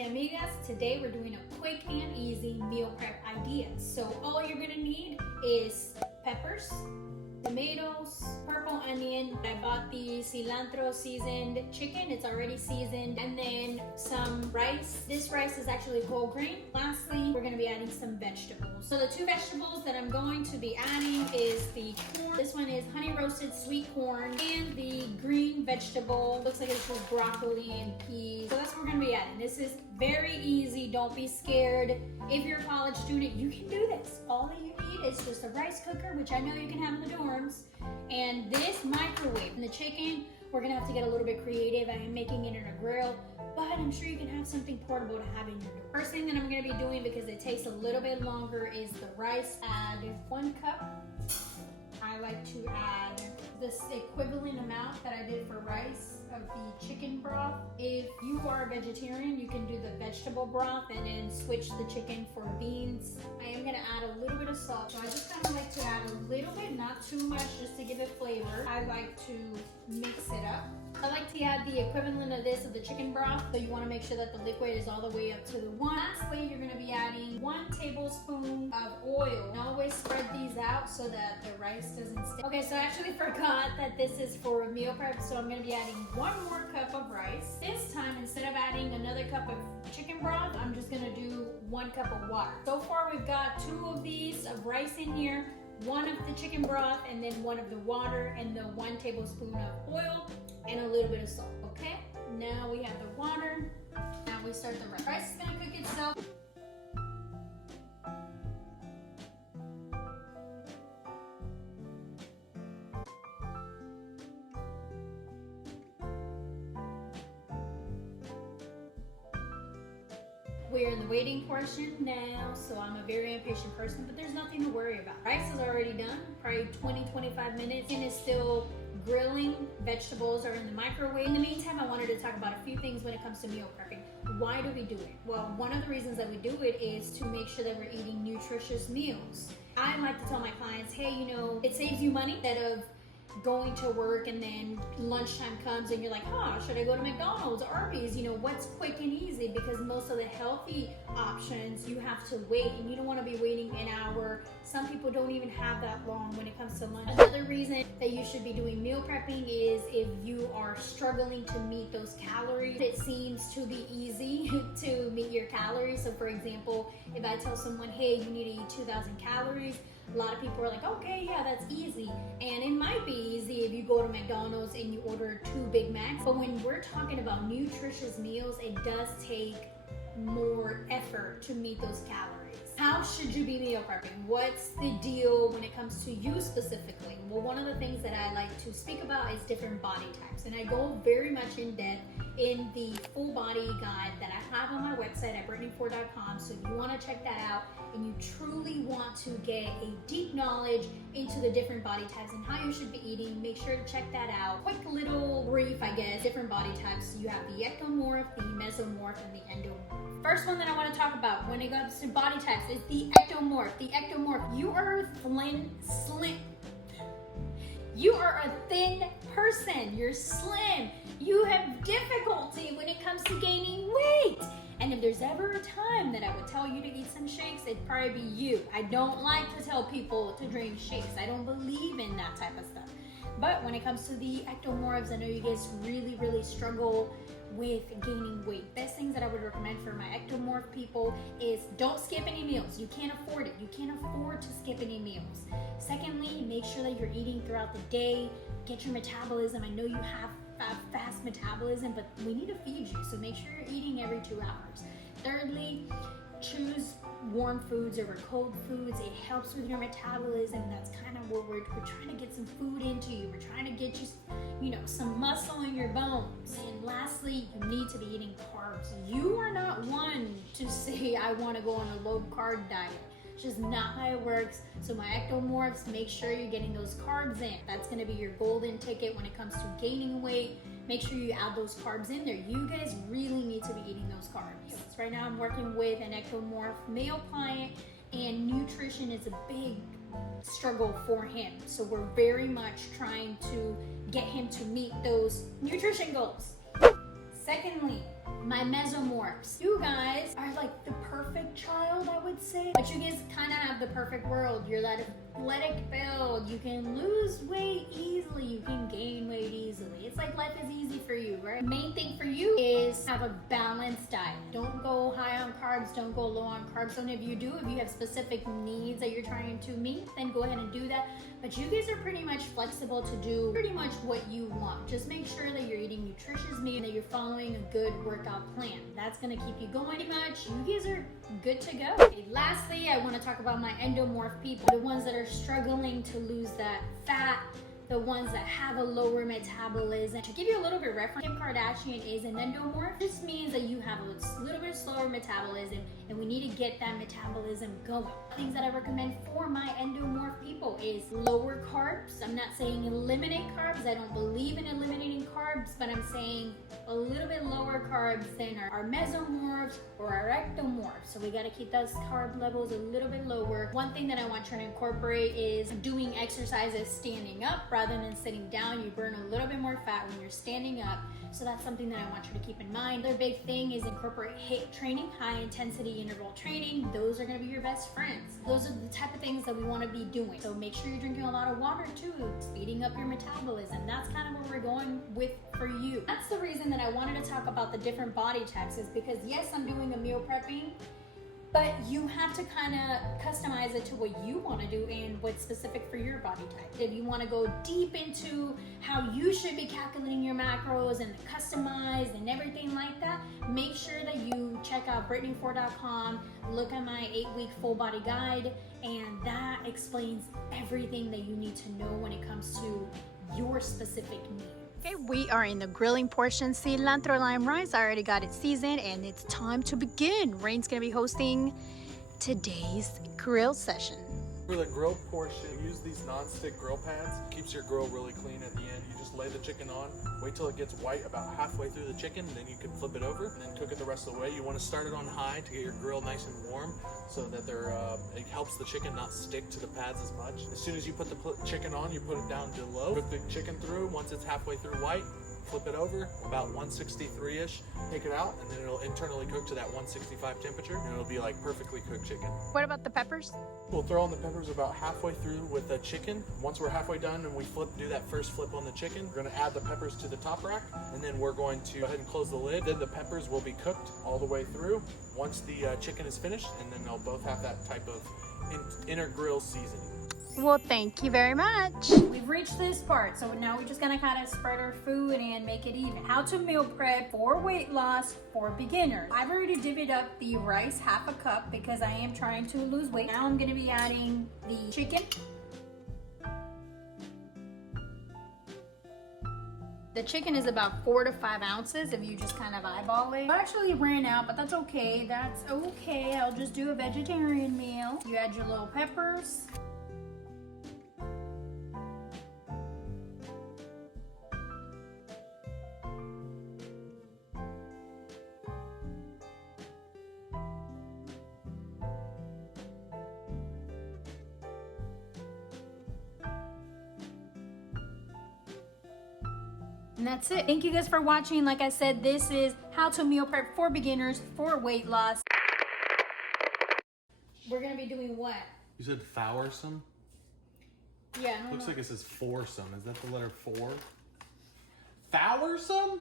y amigas. Today we're doing a quick and easy meal prep idea. So all you're gonna need is peppers, tomatoes, purple onion. I bought the cilantro seasoned chicken. It's already seasoned. And then some rice. This rice is actually whole grain. Lastly, we're gonna be adding some vegetables. So the two vegetables that I'm going to be adding is the corn. This one is honey roasted sweet corn, and the green vegetable. Looks like it's just broccoli and peas. So that's what we're gonna be adding. This is very easy. Don't be scared. If you're a college student, you can do this. All that you need is just a rice cooker, which I know you can have in the dorms, and this microwave. And the chicken, we're gonna have to get a little bit creative. I am making it in a grill, but I'm sure you can have something portable to have in your dorm. First thing that I'm gonna be doing, because it takes a little bit longer, is the rice. Add 1 cup. I like to add this equivalent amount that I did for rice of the chicken broth. If you are a vegetarian, you can do the vegetable broth and then switch the chicken for beans. I am gonna add a little bit of salt. So I just kind of like to add a little bit, not too much, just to give it flavor. I like to mix it up. I like to add the equivalent of this of the chicken broth. So you wanna make sure that the liquid is all the way up to the one. Lastly, you're gonna be adding 1 tablespoon of oil. And always spread these out so that the rice doesn't stick. Okay, so I actually forgot that this is for meal prep. So I'm gonna be adding 1 more cup of rice. This time, instead of adding another cup of chicken broth, I'm just gonna do 1 cup of water. So far, we've got 2 of these of rice in here, 1 of the chicken broth, and then 1 of the water, and the 1 tablespoon of oil, and a little bit of salt, okay? Now we have the water. Now we start the rice. Rice is gonna cook itself. We're in the waiting portion now, so I'm a very impatient person, but there's nothing to worry about. Rice is already done, probably 20-25 minutes, and it's still grilling. Vegetables are in the microwave. In the meantime, I wanted to talk about a few things when it comes to meal prepping. Why do we do it? Well, one of the reasons that we do it is to make sure that we're eating nutritious meals. I like to tell my clients, hey, you know, it saves you money instead of going to work and then lunchtime comes and you're like, should I go to McDonald's, Arby's? You know, what's quick and easy? Because most of the healthy options, you have to wait, and you don't want to be waiting an hour. Some people don't even have that long when it comes to lunch. Another reason that you should be doing meal prepping is if you are struggling to meet those calories. It seems to be easy to meet your calories. So for example, if I tell someone, hey, you need to eat 2,000 calories, a lot of people are like, okay, yeah, that's easy. And it might be easy if you go to McDonald's and you order 2 Big Macs. But when we're talking about nutritious meals, it does take more effort to meet those calories. How should you be meal prepping? What's the deal when it comes to you specifically? Well, one of the things that I like to speak about is different body types. And I go very much in depth in the full body guide that I have on my website at brittany4.com. So if you want to check that out and you truly want to get a deep knowledge into the different body types and how you should be eating, make sure to check that out. Quick little brief, I guess, different body types. You have the ectomorph, the mesomorph, and the endomorph. First one that I want to talk about when it comes to body types is the ectomorph. The ectomorph, you are slim. You are a thin person. You're slim. You have difficulty when it comes to gaining weight. And if there's ever a time that I would tell you to eat some shakes, it'd probably be you. I don't like to tell people to drink shakes. I don't believe in that type of stuff. But when it comes to the ectomorphs, I know you guys really, really struggle with gaining weight. Best things that I would recommend for my ectomorph people is don't skip any meals. You can't afford it. You can't afford to skip any meals. Secondly, make sure that you're eating throughout the day. Get your metabolism. I know you have fast metabolism, but we need to feed you, so make sure you're eating every 2 hours. Thirdly, choose warm foods over cold foods. It helps with your metabolism. That's kind of what we're trying to get some food into you. We're trying to get you, some muscle in your bones. And lastly, you need to be eating carbs. You are not one to say, I want to go on a low carb diet. It's just not how it works. So my ectomorphs, make sure you're getting those carbs in. That's going to be your golden ticket when it comes to gaining weight. Make sure you add those carbs in there. You guys really need to be eating those carbs. So right now I'm working with an ectomorph male client, and nutrition is a big struggle for him. So we're very much trying to get him to meet those nutrition goals. Secondly, my Mesomorphs. You guys are like the perfect child, I would say. But you guys kind of have the perfect world. You're that athletic build. You can lose weight easily. You can gain weight easily. It's like life is easy for you, right? Main thing for you is have a balanced diet. Don't go high on carbs. Don't go low on carbs. And if you do, if you have specific needs that you're trying to meet, then go ahead and do that. But you guys are pretty much flexible to do pretty much what you want. Just make sure that you're eating nutritious meat and that you're following a good workout plan. That's gonna keep you going pretty much. You guys are good to go. Okay, lastly, I want to talk about my endomorph people, the ones that are struggling to lose that fat, the ones that have a lower metabolism. To give you a little bit of reference, Kim Kardashian is an endomorph. This means that you have a little bit slower metabolism and we need to get that metabolism going. Things that I recommend for my endomorph people is lower carbs. I'm not saying eliminate carbs. I don't believe in eliminating carbs, but I'm saying a little bit lower carbs than our mesomorphs or our ectomorphs. So we got to keep those carb levels a little bit lower. One thing that I want you to incorporate is doing exercises standing up rather than sitting down. You burn a little bit more fat when you're standing up. So that's something that I want you to keep in mind. Another big thing is incorporate HIIT training, high intensity interval training. Those are gonna be your best friends. Those are the type of things that we wanna be doing. So make sure you're drinking a lot of water too, speeding up your metabolism. That's kind of what we're going with for you. That's the reason that I wanted to talk about the different body types is because yes, I'm doing a meal prepping, but you have to kind of customize it to what you want to do and what's specific for your body type. If you want to go deep into how you should be calculating your macros and customized and everything like that, make sure that you check out Brittany4.com, look at my 8-week full body guide, and that explains everything that you need to know when it comes to your specific needs. Okay, we are in the grilling portion. Cilantro lime rice, I already got it seasoned and it's time to begin. Rain's gonna be hosting today's grill session. For the grill portion, use these non-stick grill pads. Keeps your grill really clean at the end. You just lay the chicken on, wait till it gets white about halfway through the chicken, then you can flip it over and then cook it the rest of the way. You want to start it on high to get your grill nice and warm so that it helps the chicken not stick to the pads as much. As soon as you put the chicken on, you put it down to low. Cook the chicken through. Once it's halfway through white, flip it over, about 163-ish, take it out, and then it'll internally cook to that 165 temperature, and it'll be like perfectly cooked chicken. What about the peppers? We'll throw on the peppers about halfway through with the chicken. Once we're halfway done and we do that first flip on the chicken, we're gonna add the peppers to the top rack, and then we're going to go ahead and close the lid. Then the peppers will be cooked all the way through once the chicken is finished, and then they'll both have that type of inner grill seasoning. Well, thank you very much. We've reached this part, so now we're just gonna kind of spread our food and make it even. How to meal prep for weight loss for beginners. I've already divvied up the rice half a cup because I am trying to lose weight. Now I'm gonna be adding the chicken. The chicken is about 4 to 5 ounces if you just kind of eyeball it. I actually ran out, but that's okay. That's okay. I'll just do a vegetarian meal. You add your little peppers. And that's it. Thank you guys for watching. Like I said, this is how to meal prep for beginners for weight loss. We're gonna be doing what? You said foursome? Yeah. Looks like it says foursome. Is that the letter 4? Foursome?